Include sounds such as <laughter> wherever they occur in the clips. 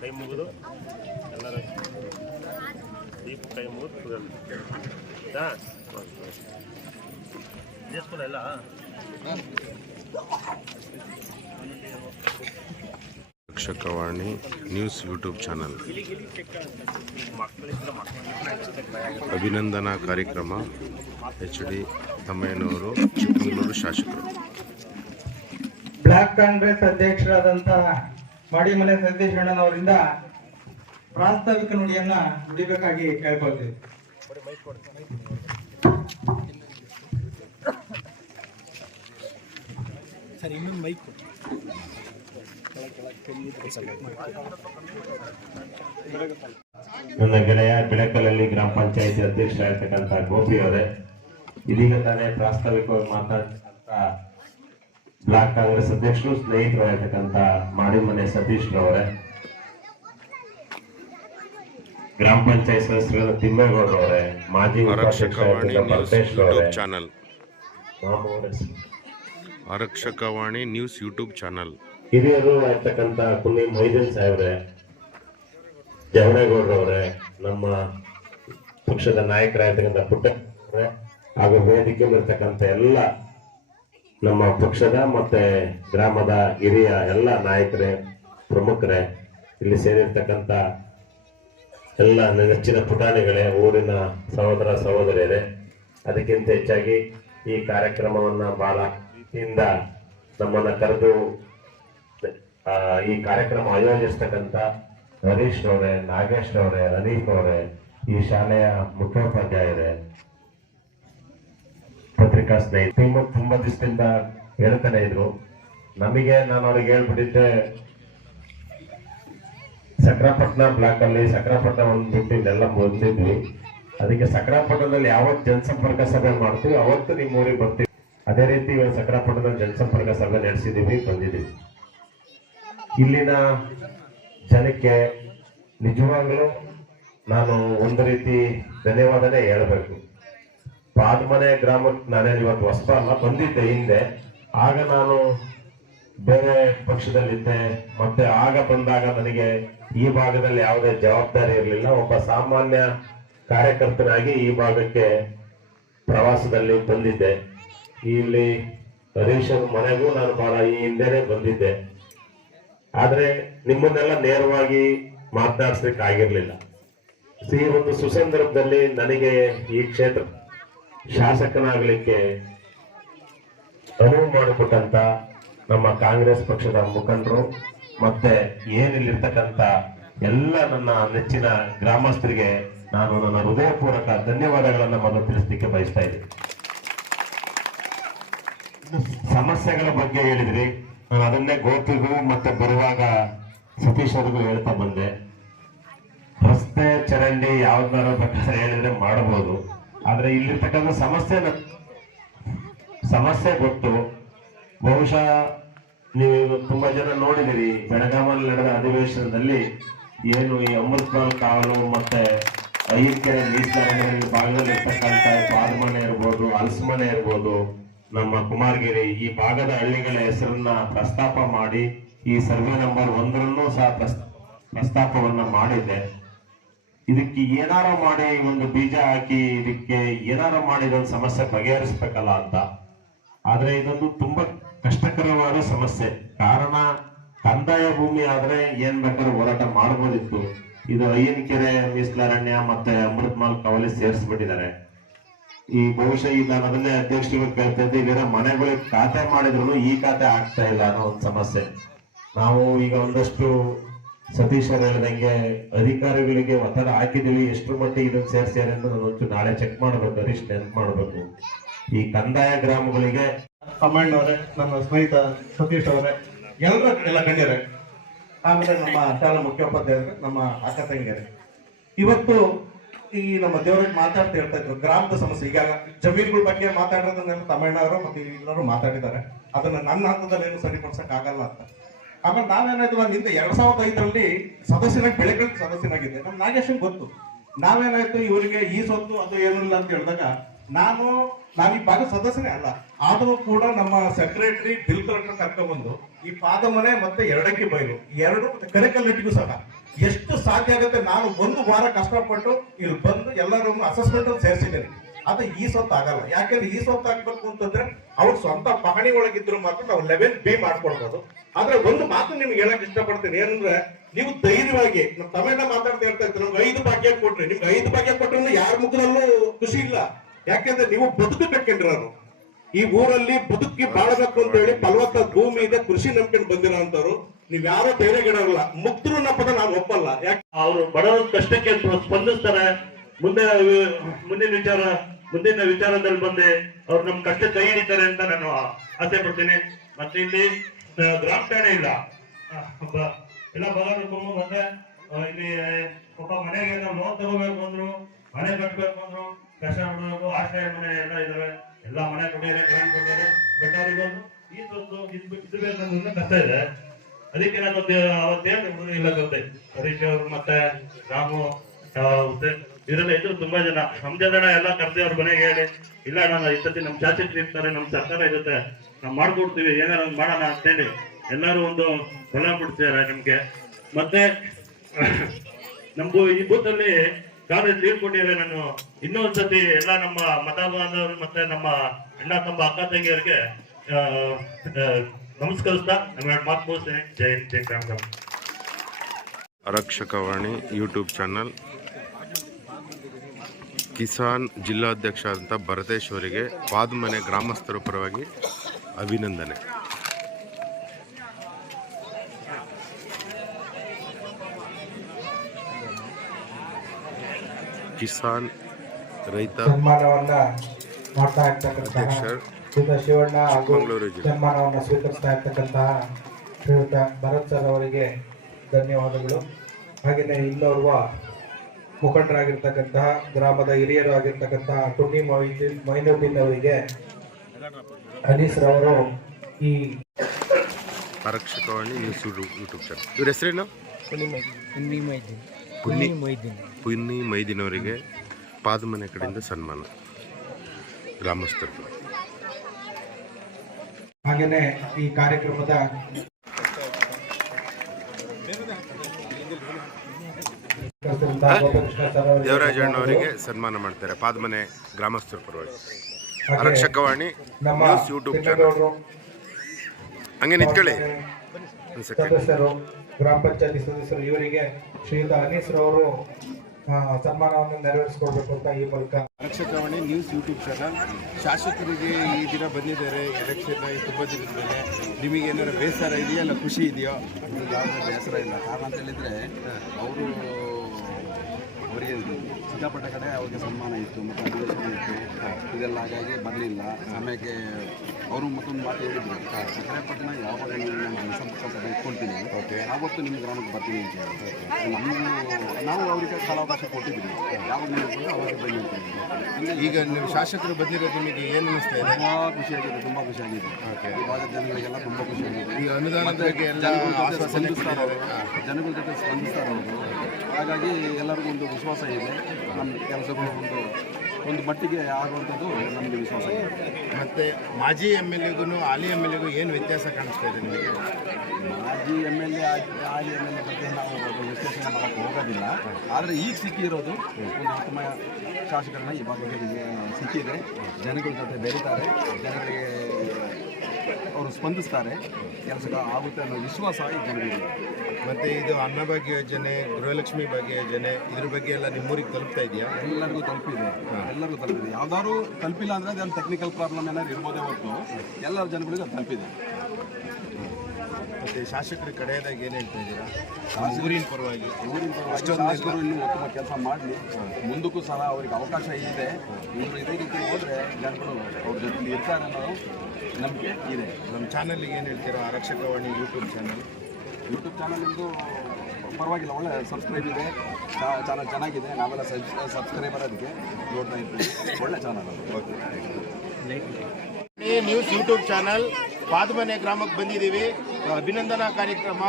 ಕೈ ಮುಗಿದು ಎಲ್ಲರೂ ದೀಪ ಕೈ ಮುಗಿದು ಎಲ್ಲ ರಕ್ಷಕವಾಣಿ ನ್ಯೂಸ್ ಯೂಟ್ಯೂಬ್ ಚಾನಲ್. ಅಭಿನಂದನಾ ಕಾರ್ಯಕ್ರಮ ಎಚ್ ಡಿ ತಮ್ಮಯ್ಯನವರು ಚಿಕ್ಕಮಗಳೂರು ಶಾಸಕರು. ಬ್ಲಾಕ್ ಕಾಂಗ್ರೆಸ್ ಅಧ್ಯಕ್ಷರಾದಂತಹ ಮಡಿಮನೆ ಸತೀಶ್ ಅಣ್ಣನವರಿಂದ ಪ್ರಾಸ್ತಾವಿಕ ನುಡಿಯನ್ನ ನುಡಿಬೇಕಾಗಿ ಕೇಳ್ಕೊಳ್ತೀವಿ. ನನ್ನ ಗೆಳೆಯ ಬೆಳಕಲಲ್ಲಿ ಗ್ರಾಮ ಪಂಚಾಯತಿ ಅಧ್ಯಕ್ಷರಾಗಿರ್ತಕ್ಕಂಥ ಗೋಪಿ ಅವರೇ ಇದೀಗ ತಾನೇ ಪ್ರಾಸ್ತಾವಿಕವಾಗಿ ಮಾತಾಡ್ತಕ್ಕಂಥ ಬ್ಲಾಕ್ ಕಾಂಗ್ರೆಸ್ ಅಧ್ಯಕ್ಷರು ಸ್ನೇಹಿತರಾಗಿರ್ತಕ್ಕಂಥ ಮಾಡಿಮನೆ ಸತೀಶ್ ರವರೇ ಗ್ರಾಮ ಪಂಚಾಯತ್ ಸದಸ್ಯರಾದ ತಿಮ್ಮೇಗೌಡರವರೇ ಮಾಜಿ channel. Arakshakavani news YouTube channel. ಹಿರಿಯರು ಆಗಿರ್ತಕ್ಕಂಥ ಕುನ್ನಿ ಮೊಯ್ದೀನ್ ಸಾಹೇಬ್ರೆ ಜವರೇಗೌಡರವರೇ ನಮ್ಮ ಪಕ್ಷದ ನಾಯಕರಾಗಿರ್ತಕ್ಕಂಥ ಪುಟ್ಟ ಹಾಗೂ ವೇದಿಕೆ ಇರ್ತಕ್ಕಂಥ ಎಲ್ಲ ನಮ್ಮ ಪಕ್ಷದ ಮತ್ತೆ ಗ್ರಾಮದ ಹಿರಿಯ ಎಲ್ಲ ನಾಯಕರೇ, ಪ್ರಮುಖರೇ, ಇಲ್ಲಿ ಸೇರಿರ್ತಕ್ಕಂಥ ಎಲ್ಲ ನೆಚ್ಚಿನ ಪುಟಾಣಿಗಳೇ, ಊರಿನ ಸಹೋದರ ಸಹೋದರಿಯರೇ, ಅದಕ್ಕಿಂತ ಹೆಚ್ಚಾಗಿ ಈ ಕಾರ್ಯಕ್ರಮವನ್ನ ಬಹಳ ಪ್ರೀತಿಯಿಂದ ನಮ್ಮನ್ನ ಕರೆದು ಈ ಕಾರ್ಯಕ್ರಮ ಆಯೋಜಿಸ್ತಕ್ಕಂಥ ಹರೀಶ್ ಅವರೇ ನಾಗೇಶ್ ಅವರೇ ರನೀಫ್ ಅವರೇ ಈ ಶಾಲೆಯ ಮುಖ್ಯೋಪಾಧ್ಯಾಯರೇ ಪತ್ರಿಕಾ ಸ್ನೇಹಿತ ತುಂಬ ತುಂಬಾ ದಿವಸದಿಂದ ಹೇಳ್ತಾನೆ ಇದ್ರು. ನಮಗೆ ನಾನು ಅವ್ರಿಗೆ ಹೇಳ್ಬಿಟ್ಟಿದ್ದೆ ಸಕ್ರಾಪಟ್ಟಣ ಬ್ಲಾಕ್ ಅಲ್ಲಿ ಸಕ್ರಾಪಟ್ಟಣ ಒಂದು ಇಲ್ಲೆಲ್ಲ ಬಂದಿದ್ವಿ ಅದಕ್ಕೆ ಸಕ್ರಾಪಟ್ಟಣದಲ್ಲಿ ಯಾವತ್ತು ಜನಸಂಪರ್ಕ ಸಭೆ ಮಾಡ್ತೀವಿ, ಅವತ್ತು ನಿಮ್ಮ ಊರಿಗೆ ಬರ್ತೀವಿ. ಅದೇ ರೀತಿ ಇವಾಗ ಸಕ್ರಾಪಟ್ಟಣದಲ್ಲಿ ಜನಸಂಪರ್ಕ ಸಭೆ ನಡೆಸಿದೀವಿ ಬಂದಿದ್ದೀವಿ ಇಲ್ಲಿನ ಜನಕ್ಕೆ ನಿಜವಾಗ್ಲೂ ನಾನು ಒಂದು ರೀತಿ ಧನ್ಯವಾದನೇ ಹೇಳ್ಬೇಕು. ಪಾದಮನೆ ಗ್ರಾಮಕ್ಕೆ ನಾನೇನು ಇವತ್ತು ಹೊಸಬ ಅಲ್ಲ, ಬಂದಿದ್ದೆ ಹಿಂದೆ. ಆಗ ನಾನು ಬೇರೆ ಪಕ್ಷದಲ್ಲಿದ್ದೆ. ಮತ್ತೆ ಆಗ ಬಂದಾಗ ನನಗೆ ಈ ಭಾಗದಲ್ಲಿ ಯಾವುದೇ ಜವಾಬ್ದಾರಿ ಇರಲಿಲ್ಲ. ಒಬ್ಬ ಸಾಮಾನ್ಯ ಕಾರ್ಯಕರ್ತನಾಗಿ ಈ ಭಾಗಕ್ಕೆ ಪ್ರವಾಸದಲ್ಲಿ ಬಂದಿದ್ದೆ. ಇಲ್ಲಿ ಹರೀಶ್ ಅವ್ರ ಮನೆಗೂ ನಾನು ಬಹಳ ಈ ಹಿಂದೆನೆ ಬಂದಿದ್ದೆ. ಆದರೆ ನಿಮ್ಮನ್ನೆಲ್ಲ ನೇರವಾಗಿ ಮಾತನಾಡಿಸ್ಲಿಕ್ಕೆ ಆಗಿರಲಿಲ್ಲ ಈ ಒಂದು ಸುಸಂದರ್ಭದಲ್ಲಿ ನನಗೆ ಈ ಕ್ಷೇತ್ರ ಶಾಸಕನಾಗಲಿಕ್ಕೆ ಅನುವು ಮಾಡಿಕೊಟ್ಟಂತ ನಮ್ಮ ಕಾಂಗ್ರೆಸ್ ಪಕ್ಷದ ಮುಖಂಡರು ಮತ್ತೆ ಏನಿಲ್ಲಿರ್ತಕ್ಕಂಥ ಎಲ್ಲ ನನ್ನ ನೆಚ್ಚಿನ ಗ್ರಾಮಸ್ಥರಿಗೆ ನಾನು ನನ್ನ ಹೃದಯಪೂರ್ವಕ ಧನ್ಯವಾದಗಳನ್ನ ಮೊದಲು ತಿಳಿಸಲಿಕ್ಕೆ ಬಯಸ್ತಾ ಇದ್ದೀನಿ. ಸಮಸ್ಯೆಗಳ ಬಗ್ಗೆ ಹೇಳಿದ್ರಿ. ನಾನು ಅದನ್ನೇ ಗೋಪಿಗೂ ಮತ್ತೆ ಬರುವಾಗ ಸತೀಶ್ ಅವ್ರಿಗೂ ಹೇಳ್ತಾ ಬಂದೆ. ರಸ್ತೆ ಚರಂಡಿ ಯಾವ್ದಾರ ಬೇಕಾದ್ರೆ ಹೇಳಿದ್ರೆ ಮಾಡಬಹುದು ಆದ್ರೆ ಇಲ್ಲಿರ್ತಕ್ಕಂಥ ಸಮಸ್ಯೆ ಸಮಸ್ಯೆ ಗೊತ್ತು. ಬಹುಶಃ ನೀವು ತುಂಬಾ ಜನ ನೋಡಿದಿರಿ ಬೆಳಗಾವಲ್ಲಿ ನಡೆದ ಅಧಿವೇಶನದಲ್ಲಿ ಏನು ಈ ಅಮೃತಪಾಲ್ ಕಾವಲು ಮತ್ತೆ ಅಯ್ಯಕೆರೆ ಮೀಸಲಾತಿ ಭಾಗದಲ್ಲಿ ಇರ್ತಕ್ಕಂಥ ಪಾದಮನೆ ಇರ್ಬೋದು ಹಲಸಮನೆ ಇರ್ಬೋದು, ನಮ್ಮ ಕುಮಾರಗಿರಿ ಈ ಭಾಗದ ಹಳ್ಳಿಗಳ ಹೆಸರನ್ನ ಪ್ರಸ್ತಾಪ ಮಾಡಿ ಈ ಸರ್ವೆ ನಂಬರ್ ಒಂದರನ್ನೂ ಸಹ ಪ್ರಸ್- ಪ್ರಸ್ತಾಪವನ್ನ ಮಾಡಿದ್ದೆ. ಇದಕ್ಕೆ ಏನಾರ ಮಾಡಿ ಒಂದು ಬೀಜ ಹಾಕಿ ಇದಕ್ಕೆ ಏನಾರ ಮಾಡಿ ಇದೊಂದು ಸಮಸ್ಯೆ ಬಗೆಹರಿಸ್ಬೇಕಲ್ಲ ಅಂತ. ಆದ್ರೆ ಇದೊಂದು ತುಂಬಾ ಕಷ್ಟಕರವಾದ ಸಮಸ್ಯೆ. ಕಾರಣ, ಕಂದಾಯ ಭೂಮಿ ಆದ್ರೆ ಏನ್ ಬೇಕಾದ್ರೂ ಹೋರಾಟ ಮಾಡ್ಬೋದಿತ್ತು. ಇದು ಅಯ್ಯನಕೆರೆ, ಮೀಸಲಾರಣ್ಯ ಮತ್ತೆ ಅಮೃತಮಾಲ್ ಕವಲಿ ಸೇರಿಸ್ಬಿಟ್ಟಿದ್ದಾರೆ. ಈ ಬಹುಶಃ ಈ ನಾನು ಅದನ್ನೇ ಅಧ್ಯಕ್ಷರಿಗೆ ಕೇಳ್ತಾ ಇದ್ದೆ ಇವರ ಮನೆಗಳಿಗೆ ಖಾತೆ ಮಾಡಿದ್ರು ಈ ಖಾತೆ ಆಗ್ತಾ ಇಲ್ಲ ಅನ್ನೋ ಒಂದು ಸಮಸ್ಯೆ. ನಾವು ಈಗ ಒಂದಷ್ಟು ಸತೀಶ್ ಅವರು ಹೇಳ್ದಂಗೆ ಅಧಿಕಾರಿಗಳಿಗೆ ಒತ್ತಡ ಹಾಕಿದೀವಿ ಎಷ್ಟು ಮಟ್ಟಿಗೆ ಇದನ್ನ ಸೇರಿಸ್ಯಾರೆ ಅಂತ ನಾನು ನಾಳೆ ಚೆಕ್ ಮಾಡ್ಬೇಕು ಹರೀಶ್ ನೆನ್ಪು ಮಾಡ್ಬೇಕು. ಈ ಕಂದಾಯ ಗ್ರಾಮಗಳಿಗೆ ಅಮ್ಮಣ್ಣವರೇ ನನ್ನ ಸ್ನೇಹಿತ ಸತೀಶ್ ಅವರೇ ಎಲ್ಲರ ಎಲ್ಲ ಗಣ್ಯರೇ, ಆಮೇಲೆ ನಮ್ಮ ಶಾಲಾ ಮುಖ್ಯೋಪಾಧ್ಯಾಯರು, ನಮ್ಮ ಅಕ್ಕ ತಂಗಿಯರೇ. ಇವತ್ತು ಈ ನಮ್ಮ ದೇವರಿಗೆ ಮಾತಾಡ್ತಾ ಹೇಳ್ತಾ ಇದ್ರು, ಗ್ರಾಮದ ಸಮಸ್ಯೆ. ಈಗ ಜಮೀನುಗಳ ಬಗ್ಗೆ ಮಾತಾಡೋದನ್ನೆಲ್ಲ ತಮಿಳ್ನವರು ಮತ್ತೆ ಎಲ್ಲರೂ ಮಾತಾಡಿದ್ದಾರೆ. ಅದನ್ನ ನನ್ನ ಹಂತದಲ್ಲಿ ಏನು ಸರಿಪಡಿಸಕ್ ಆಗಲ್ಲ ಅಂತ. ಆಮೇಲೆ ನಾವೇನಾಯ್ತು ನಾನು ಹಿಂದೆ ಎರಡ್ ಸಾವಿರದ ಐದರಲ್ಲಿ ಸದಸ್ಯನಾಗಿ ಬೆಳಗ್ಗೆ ಸದಸ್ಯನಾಗಿದ್ದೆ ನಮ್ಮ ನಾಗೇಶನ್ ಗೊತ್ತು. ನಾವೇನಾಯ್ತು ಇವರಿಗೆ ಈ ಸೊತ್ತು ಅದು ಏನಿಲ್ಲ ಅಂತ ಹೇಳಿದಾಗ, ನಾನು ನಾನು ಈ ಭಾಗ ಸದಸ್ಯನೇ ಅಲ್ಲ. ಆದರೂ ಕೂಡ ನಮ್ಮ ಸೆಕ್ರೆಟರಿ ಬಿಲ್ ಕಲೆಕ್ಟರ್ ಕರ್ಕೊಂಡ್ಬಂದು, ಈ ಪಾದಮನೆ ಮತ್ತೆ ಎರಡಕ್ಕೆ ಬಯಲು ಎರಡು ಕರೆಕಲ್ಲಿಟ್ಟಿಗೂ ಸಹ. ಎಷ್ಟು ಸಾಧ್ಯ ಆಗುತ್ತೆ ನಾನು ಒಂದು ವಾರ ಕಷ್ಟಪಟ್ಟು ಇಲ್ಲಿ ಬಂದು ಎಲ್ಲರೂ ಅಸೆಸ್ಮೆಂಟ್ ಸೇರಿಸಿದ್ದೇನೆ. ಅದು ಈ ಸೊತ್ತು ಆಗಲ್ಲ. ಯಾಕಂದ್ರೆ ಈ ಸೊತ್ತು ಆಗ್ಬೇಕು ಅಂತಂದ್ರೆ ಅವ್ರ ಸ್ವಂತ ಪಹಣಿ ಒಳಗಿದ್ರು ಮಾತ್ರ ನಾವು ಲೆವೆನ್ ಬಿ ಮಾಡ್ಕೊಡ್ಬೋದು ಆದ್ರೆ ಒಂದು ಮಾತು ನಿಮ್ಗೆ ಹೇಳಕ್ ಇಷ್ಟಪಡ್ತೀನಿ. ಏನಂದ್ರೆ ನೀವು ಧೈರ್ಯವಾಗಿ ನಮ್ಮ ತಮಿಳ ಮಾತಾಡ್ತಾ ಇರ್ತಾ ಇರ್ತೀವಿ ನಮ್ಗೆ ಐದು ಭಾಗ್ಯ ಕೊಟ್ರಿ. ನಿಮ್ಗೆ ಐದು ಭಾಗ್ಯ ಕೊಟ್ರು ಯಾರ ಮುಖದಲ್ಲೂ ಖುಷಿ ಇಲ್ಲ. ಯಾಕೆಂದ್ರೆ ನೀವು ಬದುಕು ಕಟ್ಕೊಂಡಿರೋರು ಈ ಊರಲ್ಲಿ ಬದುಕಿ ಬಾಳಬೇಕು ಅಂತ ಹೇಳಿ ಫಲವತ್ತ ಭೂಮಿ ಇದೆ, ಕೃಷಿ ನಂಬ್ಕೊಂಡು ಬಂದಿರೋ ಅಂತವ್ರು ನೀವ್ ಯಾರೋ ಧೈರ್ಯಗಿಡಲ್ಲ. ಮುಕ್ತರು ಅನ್ನೋ ಪದ ನಾನು ಒಪ್ಪಲ್ಲ. ಯಾಕೆ ಅವರು ಬಡವರ ಕಷ್ಟಕ್ಕೆ ಸ್ಪಂದಿಸ್ತಾರೆ. ಮುಂದೆ ಮುಂದಿನ ವಿಚಾರ, ಮುಂದಿನ ವಿಚಾರದಲ್ಲಿ ಬಂದೆ. ಅವ್ರು ನಮ್ ಕಷ್ಟ ಕೈ ಹಿಡಿತಾರೆ ಅಂತ ನಾನು ಆಸೆ ಪಡ್ತೀನಿ. ಮತ್ತೆ ಇಲ್ಲಿ ಗ್ರಾಮ ಠಾಣೆ ಇಲ್ಲ. ಎಲ್ಲ ಬಗಾರಕ್ಕೂ ಮತ್ತೆ ಇಲ್ಲಿ, ಪಾಪ ಮನೆಗೆ ನಾವು ಲೋನ್ ತಗೋಬೇಕು ಅಂದ್ರು, ಮನೆ ಕಟ್ಬೇಕು ಅಂದ್ರು, ಕಷ್ಟ ಮಾಡಬೇಕು ಆಶ್ರಯ ಮನೆ ಎಲ್ಲ ಇದಾವೆ. ಎಲ್ಲ ಮನೆ ಕೊಟ್ಟಿದ್ದಾರೆ ಗ್ರಾಮ ಕೊಟ್ಟಿದ್ದಾರೆ. ಬಟ್ ಅವ್ರಿಗೊಂದು ಈ ಸ್ವತ್ತು ಇದು ಬೇಕಂದ್ರೆ ಕಷ್ಟ ಇದೆ. ಅದಕ್ಕೆ ನಾನು ಅವತ್ತೇನು ಇಲ್ಲ ಗೊತ್ತೆ. ಹರೀಶ್ ಅವರು ಮತ್ತೆ ರಾಮು ಮತ್ತೆ ಇದು ಇದ್ರು ತುಂಬಾ ಜನ. ನಮ್ದೇ ಜನ ಎಲ್ಲ ಕರ್ದಿ ಅವ್ರ ಮನೆಗೆ ಹೇಳಿ, ಇಲ್ಲ, ನಾನು ಈ ಸತಿ ನಮ್ ಶಾಸಕರು ಇರ್ತಾರೆ ನಮ್ ಸರ್ಕಾರ ಇರುತ್ತೆ, ನಾವು ಮಾಡ್ಕೊಡ್ತೀವಿ ಏನಾರ ಒಂದ್ ಮಾಡೋಣ ಅಂತೇಳಿ ಎಲ್ಲರೂ ಒಂದು ಬಲ ಬಿಡ್ತಿದ್ದಾರೆ ನಿಮ್ಗೆ. ಮತ್ತೆ <laughs> ನಮ್ದು ಈ ಬೂತಲ್ಲಿ ಕಾಲೇಜ್ ಕೊಟ್ಟಿದ್ದಾರೆ ನಾನು. ಇನ್ನೊಂದ್ಸತಿ ಎಲ್ಲ ನಮ್ಮ ಮತ ಬಾಂಧವರು ಮತ್ತೆ ನಮ್ಮ ಅಣ್ಣ, ತಮ್ಮ ಅಕ್ಕ, ತಂಗಿಯರಿಗೆ ನಮಸ್ಕರಿಸ್ತಾ ನಮ್ಮ ಎರಡು ಮಾತು ಮುಗಿಸ್ತೇನೆ. ಜೈ ಜೈ ರಾಮ್ ಆರಕ್ಷಕವಾಣಿ ಯೂಟ್ಯೂಬ್ ಚಾನಲ್. ಕಿಸಾನ್ ಜಿಲ್ಲಾಧ್ಯಕ್ಷ ಆದಂಥ ಭರತೇಶ್ ಅವರಿಗೆ ಪಾದ್ಮನೆ ಗ್ರಾಮಸ್ಥರ ಪರವಾಗಿ ಅಭಿನಂದನೆ ಕಿಸಾನ್ ರೈತ ಅಧ್ಯಕ್ಷರು ಶ್ರೀಯುತ ಶಿವಣ್ಣ ಹಾಗೂ ಮಂಗಳೂರು ಜಿಲ್ಲೆ. ಸನ್ಮಾನವನ್ನು ಸ್ವೀಕರಿಸ್ತಾ ಇರ್ತಕ್ಕಂತಹ ಶ್ರೀಯುತ ಭರತ್ ಸರ್ ಅವರಿಗೆ ಧನ್ಯವಾದಗಳು ಹಾಗೆಯೇ ಇನ್ನೋರ್ವ ಮುಖಂಡರಾಗಿರ್ತಕ್ಕಂತಹ ಗ್ರಾಮದ ಹಿರಿಯರು ಆಗಿರ್ತಕ್ಕಂತಹ ಟುನಿ ಮೊಯ್ದೀನ್ ಮೈನುದ್ದೀನ್ ಅವರಿಗೆ ಅನೀಸ್ ರವರು ಈ Arakshakavani news YouTube YouTube channel ಇವ್ರ ಹೆಸರೇನು? ಪುನ್ನಿ ಪುನ್ನಿ ಮೈದಿನ್ ಅವರಿಗೆ ಪಾದಮನೆ ಕಡೆಯಿಂದ ಸನ್ಮಾನ. ಗ್ರಾಮಸ್ಥರು. ಹಾಗೆಯೇ ಈ ಕಾರ್ಯಕ್ರಮದ ಗೋಪಾಲಕೃಷ್ಣ ಸರ್ ಅವರಿಗೆ ದೇವರಾಜ ಅಣ್ಣವರಿಗೆ ಸನ್ಮಾನ ಮಾಡ್ತಾರೆ. ಪಾದ್ಮನೆ ಗ್ರಾಮಸ್ಥರ ಪರವಾಗಿ. Rakshakavani Arakshakavani news YouTube channel. ಹಂಗೆ ನಿಂತ್ಕೊಳ್ಳಿ. ಸದಸ್ಯರು ಗ್ರಾಮ ಪಂಚಾಯತಿ ಸದಸ್ಯರು ಇವರಿಗೆ ಶ್ರೀಯುತ ಅನೀಸ್ ರವರು ಸನ್ಮಾನವನ್ನು ನೆರವೇರಿಸಿಕೊಡ್ಬೇಕು ಅಂತ ಈ ಮೂಲಕ. Rakshakavani news YouTube channel. ಶಾಸಕರಿಗೆ ಈ ದಿನ ಬಂದಿದ್ದಾರೆ. ಎಲೆಕ್ಷನ್ ತುಂಬ ದಿನದ ಮೇಲೆ. ನಿಮಗೆ ಏನಾದ್ರು ಬೇಸರ ಇದೆಯಾ? ಇಲ್ಲ ಖುಷಿ ಇದೆಯೋ? ಯಾವುದೇ ಬೇಸರ ಇಲ್ಲ. ಕಾರಣ ಅಂತ ಹೇಳಿದ್ರೆ ಅವರು ಸಿಕ್ಕಾಪಟ್ಟೆ ಕಡೆ ಅವ್ರಿಗೆ ಸನ್ಮಾನ ಇತ್ತು ಮತ್ತು ಇದೆಲ್ಲ ಹಾಗಾಗಿ ಬರಲಿಲ್ಲ. ಆಮೇಲೆ ಅವರು ಮತ್ತೊಂದು ಮಾತು ಹೇಳಿದ್ರು. ಸಕ್ಕರೆಪಟ್ಟಣ ಯಾವಾಗ ನಾನು ನಮ್ಮ ಸಂಪರ್ಕ ಸಭೆ ಇಟ್ಕೊಳ್ತೀನಿ ಆವತ್ತು ನಿಮ್ಮ ಗ್ರಾಮಕ್ಕೆ ಬರ್ತೀನಿ ಅಂತ ಹೇಳಿ. ನಮ್ಮ ನಾವು ಅವರಿಗೆ ಕಾಲಾವಕಾಶ ಕೊಟ್ಟಿದ್ವಿ ಯಾವಾಗ ನೀವು ಅವಾಗ ಬನ್ನಿ ಅಂತ ಹೇಳಿ. ಈಗ ನೀವು ಶಾಸಕರು ಬಂದಿರೋದು ನಿಮಗೆ ಏನು ಅನಿಸ್ತಾ ಇದೆ? ತುಂಬ ಖುಷಿಯಾಗಿದೆ ತುಂಬ ಖುಷಿಯಾಗಿದೆ ಇವಾಗ ಜನಗಳಿಗೆಲ್ಲ ತುಂಬ ಖುಷಿಯಾಗಿದೆ ಈಗ ಅನುದಾನದ ಬಗ್ಗೆ ಎಲ್ಲ ಜನಗಳ ಜೊತೆ ಆಶ್ವಾಸನೆ ಸ್ಪಂದಿಸ್ತಾರೆ ಜನಗಳ ಜೊತೆ ಸ್ಪಂದಿಸ್ತಾರೆ ಅವರು ಹಾಗಾಗಿ ಎಲ್ಲರಿಗೂ ಒಂದು ವಿಶ್ವಾಸ ಇದೆ. ನಮ್ಮ ಕೆಲಸಗಳು ಒಂದು ಒಂದು ಮಟ್ಟಿಗೆ ಆಗುವಂಥದ್ದು ನಮಗೆ ವಿಶ್ವಾಸ ಇದೆ. ಮತ್ತೆ ಮಾಜಿ ಎಂ ಎಲ್ ಎಗೂ ಹಾಲಿ ಎಂ ಎಲ್ ಎಗೂ ಏನು ವ್ಯತ್ಯಾಸ ಕಾಣಿಸ್ತಾ ಇದೆ ನಿಮಗೆ? ಮಾಜಿ ಎಂ ಎಲ್ ಎ ಹಾಲಿ ಎಂ ಎಲ್ ಎ ಬಗ್ಗೆ ನಾವು ಅದು ವಿಶ್ಲೇಷಣೆ ಮಾಡೋಕ್ಕೆ ಹೋಗೋದಿಲ್ಲ. ಆದರೆ ಈಗ ಸಿಕ್ಕಿರೋದು ಒಂದು ಉತ್ತಮ ಶಾಸಕರನ್ನ ಈ ಭಾಗದಲ್ಲಿ ಸಿಕ್ಕಿದೆ. ಜನಗಳ ಜೊತೆ ಬೆರೀತಾರೆ. ಜನಗಳಿಗೆ ಅವರು ಸ್ಪಂದಿಸ್ತಾರೆ. ಕೆಲಸ ಆಗುತ್ತೆ ಅನ್ನೋ ವಿಶ್ವಾಸ ಈ ಜನರಿಗೆ. ಮತ್ತೆ ಇದು ಅನ್ನಭಾಗ್ಯ ಯೋಜನೆ ಗೃಹಲಕ್ಷ್ಮಿ ಭಾಗ್ಯ ಯೋಜನೆ ಇದ್ರ ಬಗ್ಗೆ ಎಲ್ಲ ನಿಮ್ಮೂರಿಗೆ ತಲುಪ್ತಾ ಇದೆಯಾ? ಎಲ್ಲರಿಗೂ ತಲುಪಿದೆ. ಎಲ್ಲರಿಗೂ ತಲುಪಿದೆ. ಯಾವ್ದಾದ್ರು ತಲುಪಿಲ್ಲ ಅಂದ್ರೆ ಅದೇನು ಟೆಕ್ನಿಕಲ್ ಪ್ರಾಬ್ಲಮ್ ಏನಾದ್ರು ಇರ್ಬೋದೇ ಹೊತ್ತು ಎಲ್ಲರ ಜನಗಳಿಗೆ ಅದು ತಲುಪಿದೆ. ಮತ್ತೆ ಶಾಸಕರ ಕಡೆಯದಾಗಿ ಏನು ಹೇಳ್ತಾ ಇದ್ದೀರಾ? ಊರಿನ ಪರವಾಗಿ. ಊರಿನ ಪರವಾಗಿ ಶಾಸಕರು ಇನ್ನೂ ಉತ್ತಮ ಕೆಲಸ ಮಾಡಲಿ. ಮುಂದಕ್ಕೂ ಸಹ ಅವರಿಗೆ ಅವಕಾಶ ಇದೆ. ಇವರು ಇದೇ ರೀತಿ ಜನಗಳು ಅವ್ರ ಜೊತೆ ಇರ್ತಾರೆ ನಾವು ನಂಬಿಕೆ ಇದೆ. ನಮ್ಮ ಚಾನಲ್ಗೆ ಏನು ಹೇಳ್ತೀರೋ ಆರಕ್ಷಕವಾಣಿ ಯೂಟ್ಯೂಬ್ ಚಾನಲ್ ಯೂಟ್ಯೂಬ್ ಚಾನಲಿಂದು ಪರವಾಗಿಲ್ಲ, ಒಳ್ಳೆ ಸಬ್ಸ್ಕ್ರೈಬ್ ಇದೆ. ಚಾನಲ್ ಚೆನ್ನಾಗಿದೆ. ನಾವೆಲ್ಲ ಸಬ್ಸ್ಕ್ರೈಬರ್ ಅದಕ್ಕೆ ನೋಡ್ತಾ ಇರ್ತೀವಿ. ಒಳ್ಳೆ ಚಾನಲ್ ಅದು. ನ್ಯೂಸ್ ಯೂಟ್ಯೂಬ್ ಚಾನಲ್ ಪಾದಮನೆ ಗ್ರಾಮಕ್ಕೆ ಬಂದಿದ್ದೀವಿ. ಅಭಿನಂದನಾ ಕಾರ್ಯಕ್ರಮ.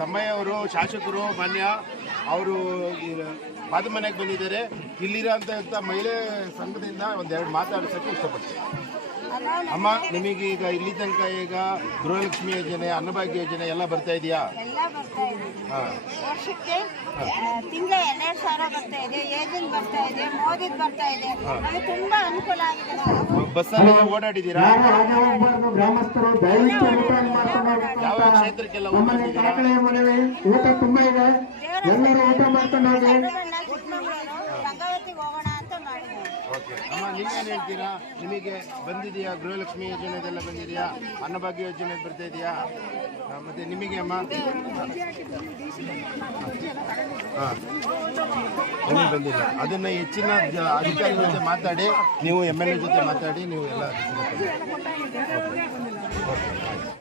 ತಮ್ಮಯ್ಯವರು ಶಾಸಕರು, ಮಾನ್ಯ, ಅವರು ಪಾದಮನೆಗೆ ಬಂದಿದ್ದಾರೆ. ಇಲ್ಲಿರೋಂಥ ಮಹಿಳೆ ಸಂಘದಿಂದ ಒಂದೆರಡು ಮಾತಾಡ್ಸೋಕ್ಕೆ ಇಷ್ಟಪಡ್ತೀನಿ. ಅಮ್ಮ ನಿಮಗೆ ಈಗ ಇಲ್ಲಿ ತನಕ ಈಗ ಗೃಹಲಕ್ಷ್ಮಿ ಯೋಜನೆ ಅನ್ನಭಾಗ್ಯ ಯೋಜನೆ ಎಲ್ಲ ಬರ್ತಾ ಇದೆಯಾ? ಎಲ್ಲ ಬರ್ತಾ ಇದೆ. ವರ್ಷಕ್ಕೆ ತಿಂಗಳ ಎರಡೆರಡು ಸಾವಿರ ಬರ್ತಾ ಇದೆ ಏಜೆಂಟ್ ಬರ್ತಾ ಇದೆ ಮೋದಿದ್ ಬರ್ತಾ ಇದೆ. ನಮಗೆ ತುಂಬಾ ಅನುಕೂಲ ಆಗಿದೆ ಸರ್. ಬಸ್ಸಲ್ಲಿ ಓಡಾಡಿದ್ದೀರಾ? ಗ್ರಾಮಸ್ಥರು ದಯವಿಟ್ಟು ಯಾವ ಕ್ಷೇತ್ರಕ್ಕೆಲ್ಲ ಊಟ ತುಂಬಾ ಇದೆ. ಎಲ್ಲರೂ ಊಟ ಮಾಡ್ಕೊಂಡು ಹೋಗಿ. ಅಮ್ಮ ನೀವೇನು ಹೇಳ್ತೀರಾ? ನಿಮಗೆ ಬಂದಿದೆಯಾ? ಗೃಹಲಕ್ಷ್ಮಿ ಯೋಜನೆದೆಲ್ಲ ಬಂದಿದೆಯಾ? ಅನ್ನಭಾಗ್ಯ ಯೋಜನೆ ಬರ್ತಾ ಇದೆಯಾ? ಮತ್ತೆ ನಿಮಗೆ ಅಮ್ಮ? ಹಾಂ ಬಂದಿಲ್ಲ. ಅದನ್ನ ಹೆಚ್ಚಿನ ಅಧಿಕಾರಿಗಳ ಜೊತೆ ಮಾತಾಡಿ, ನೀವು ಎಂ ಎಲ್ ಎ ಜೊತೆ ಮಾತಾಡಿ, ನೀವು ಎಲ್ಲ